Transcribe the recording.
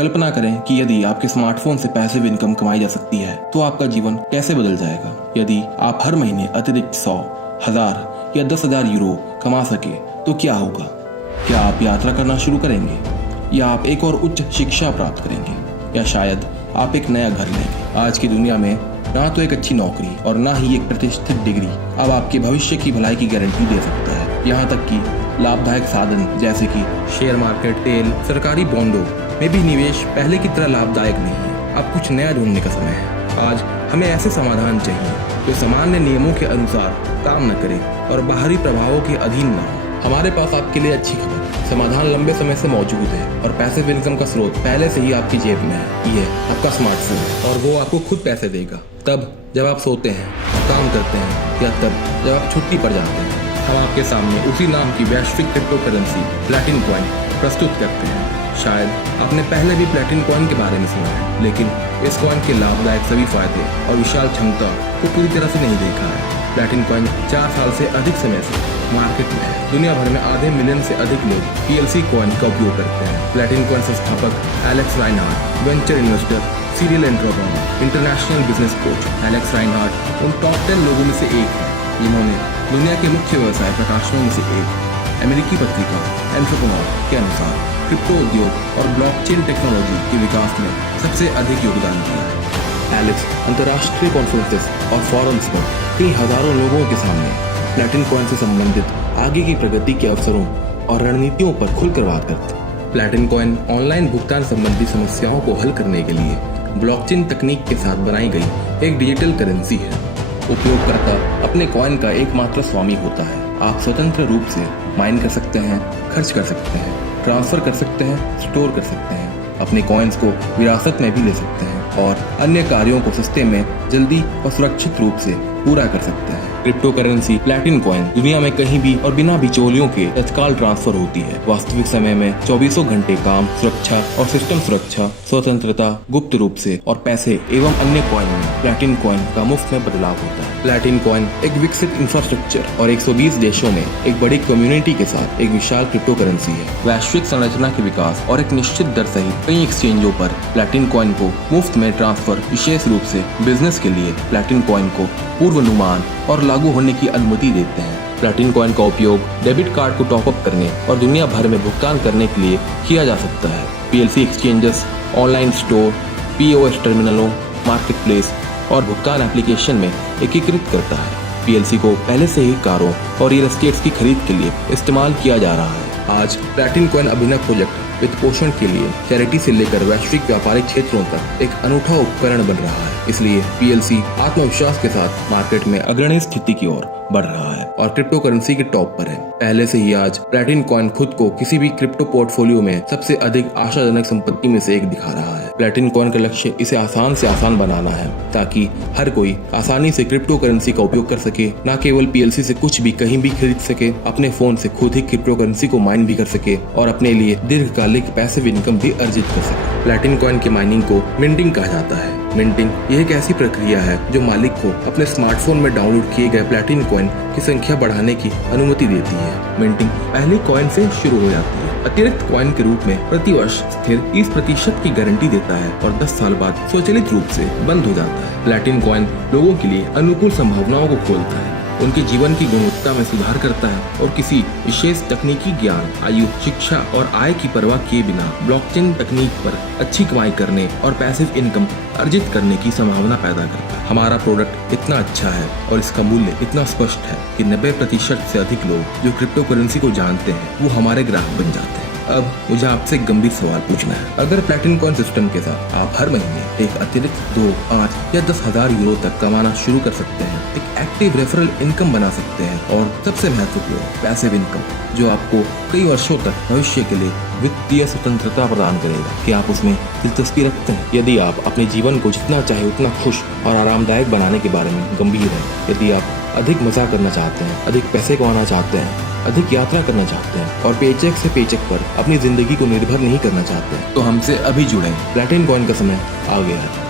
कल्पना करें कि यदि आपके स्मार्टफोन से पैसिव इनकम कमाई जा सकती है तो आपका जीवन कैसे बदल जाएगा। यदि आप हर महीने अतिरिक्त 100, 1000 या 10,000 यूरो कमा सके तो क्या होगा? क्या आप यात्रा करना शुरू करेंगे, या आप एक और उच्च शिक्षा प्राप्त करेंगे, या शायद आप एक नया घर लेंगे? आज की दुनिया में ना तो एक अच्छी नौकरी और ना ही एक प्रतिष्ठित डिग्री अब आपके भविष्य की भलाई की गारंटी दे सकता है। यहाँ तक कि लाभदायक साधन जैसे कि शेयर मार्केट, तेल, सरकारी बॉन्डों में भी निवेश पहले की तरह लाभदायक नहीं है। अब कुछ नया ढूंढने का समय है। आज हमें ऐसे समाधान चाहिए जो सामान्य नियमों के अनुसार काम न करे और बाहरी प्रभावों के अधीन न हो। हमारे पास आपके लिए अच्छी खबर, समाधान लंबे समय से मौजूद है और पैसिव इनकम का स्रोत पहले से ही आपकी जेब में है। ये आपका स्मार्टफोन, और वो आपको खुद पैसे देगा तब जब आप सोते हैं, काम करते हैं, या तब जब आप छुट्टी पर जाते हैं। हम आपके सामने उसी नाम की वैश्विक क्रिप्टो करेंसी प्लैटिन कॉइन प्रस्तुत करते हैं। शायद आपने पहले भी प्लैटिन कॉइन के बारे में सुना है, लेकिन इस कॉइन के लाभदायक सभी फायदे और विशाल क्षमता को पूरी तरह से नहीं देखा है। प्लैटिन कॉइन 4 साल से अधिक समय से मार्केट में है। दुनिया भर में आधे मिलियन से अधिक लोग PLC कॉइन का उपयोग करते हैं। प्लैटिन कॉइन संस्थापक Alex Reinhardt, venture investor, serial entrepreneur, international business coach Alex Reinhardt उन टॉप 10 लोगों में से एक है जिन्होंने दुनिया के मुख्य व्यवसाय प्रकाशनों में से एक अमेरिकी पत्रिका एंटरप्रेन्योर के अनुसार क्रिप्टो उद्योग और ब्लॉकचेन टेक्नोलॉजी के विकास में सबसे अधिक योगदान दिया है। एलेक्स अंतर्राष्ट्रीय कॉन्फ्रेंसेस और फोरम्स पर कई हजारों लोगों के सामने प्लैटिन कॉइन से संबंधित आगे की प्रगति के अवसरों और रणनीतियों पर खुलकर बात करते हैं। प्लैटिन कॉइन ऑनलाइन भुगतान संबंधी समस्याओं को हल करने के लिए ब्लॉकचेन तकनीक के साथ बनाई गई एक डिजिटल करेंसी है। उपयोगकर्ता अपने कॉइन का एकमात्र स्वामी होता है। आप स्वतंत्र रूप से माइन कर सकते हैं, खर्च कर सकते हैं, ट्रांसफर कर सकते हैं, स्टोर कर सकते हैं, अपने कॉइन्स को विरासत में भी ले सकते हैं और अन्य कार्यों को सस्ते में, जल्दी और सुरक्षित रूप से पूरा कर सकते हैं। क्रिप्टो करेंसी प्लैटिन कॉइन दुनिया में कहीं भी और बिना बिचौलियों के तत्काल ट्रांसफर होती है। वास्तविक समय में 24 घंटे काम, सुरक्षा और सिस्टम सुरक्षा, स्वतंत्रता, गुप्त रूप से और पैसे एवं अन्य कॉइन में प्लैटिन कॉइन का मुफ्त में बदलाव होता है। प्लैटिन कॉइन एक विकसित इंफ्रास्ट्रक्चर और 120 देशों में एक बड़ी कम्युनिटी के साथ एक विशाल क्रिप्टो करेंसी है। वैश्विक संरचना के विकास और एक निश्चित दर सहित कई एक्सचेंजों पर प्लैटिन कॉइन को मुफ्त में ट्रांसफर, विशेष रूप से बिजनेस के लिए प्लैटिन कॉइन को पूर्वानुमान और लागू होने की अनुमति देते हैं। प्लैटिन कॉइन का उपयोग डेबिट कार्ड को टॉप अप करने और दुनिया भर में भुगतान करने के लिए किया जा सकता है। PLC exchanges, online store, POS टर्मिनलों, मार्केट प्लेस और भुगतान एप्लीकेशन में एकीकृत करता है। PLC को पहले से ही कारों और रियल एस्टेट्स की खरीद के लिए इस्तेमाल किया जा रहा है। आज प्लैटिन कॉइन अभिनव प्रोजेक्ट वित्त पोषण के लिए चैरिटी से लेकर वैश्विक व्यापारिक क्षेत्रों तक एक अनूठा उपकरण बन रहा है। इसलिए PLC आत्मविश्वास के साथ मार्केट में अग्रणी स्थिति की ओर बढ़ रहा है और क्रिप्टो करेंसी के टॉप पर है। पहले से ही आज प्लैटिन कॉइन खुद को किसी भी क्रिप्टो पोर्टफोलियो में सबसे अधिक आशाजनक संपत्ति में से एक दिखा रहा है। प्लैटिन कॉइन का लक्ष्य इसे आसान से आसान बनाना है ताकि हर कोई आसानी से क्रिप्टो करेंसी का उपयोग कर सके, न केवल PLC से कुछ भी कहीं भी खरीद सके, अपने फोन से खुद ही क्रिप्टो करेंसी को माइन भी कर सके और अपने लिए दीर्घकालिक पैसिव इनकम भी अर्जित कर सके। प्लैटिन कॉइन की माइनिंग को मिंटिंग कहा जाता है। मिंटिंग यह एक ऐसी प्रक्रिया है जो मालिक को अपने स्मार्टफोन में डाउनलोड किए गए प्लैटिन कॉइन की संख्या बढ़ाने की अनुमति देती है। मिंटिंग पहले कॉइन से शुरू हो जाती है। अतिरिक्त कॉइन के रूप में प्रतिवर्ष स्थिर 30% की गारंटी देता है और 10 साल बाद स्वचालित रूप से बंद हो जाता है। प्लैटिन कॉइन लोगों के लिए अनुकूल संभावनाओं को खोलता है, उनके जीवन की गुणवत्ता में सुधार करता है और किसी विशेष तकनीकी ज्ञान, आयु, शिक्षा और आय की परवाह किए बिना ब्लॉकचेन तकनीक पर अच्छी कमाई करने और पैसिव इनकम अर्जित करने की संभावना पैदा करता है। हमारा प्रोडक्ट इतना अच्छा है और इसका मूल्य इतना स्पष्ट है कि 90% से अधिक लोग जो क्रिप्टो करेंसी को जानते हैं वो हमारे ग्राहक बन जाते हैं। अब मुझे आपसे एक गंभीर सवाल पूछना है। अगर प्लैटिन कॉइन सिस्टम के साथ आप हर महीने एक अतिरिक्त 2, 5 या 10,000 यूरो तक कमाना शुरू कर सकते हैं, एक एक्टिव रेफरल इनकम बना सकते हैं और सबसे महत्वपूर्ण पैसिव इनकम जो आपको कई वर्षों तक भविष्य के लिए वित्तीय स्वतंत्रता प्रदान करेगा, कि आप उसमें दिलचस्पी रखते हैं? यदि आप अपने जीवन को जितना चाहे उतना खुश और आरामदायक बनाने के बारे में गंभीर हैं, यदि आप अधिक मजा करना चाहते हैं, अधिक पैसे कमाना चाहते हैं, अधिक यात्रा करना चाहते हैं और पेचेक से पेचेक पर अपनी जिंदगी को निर्भर नहीं करना चाहते हैं, तो हमसे अभी जुड़ें। प्लैटिन कॉइन का समय आ गया है।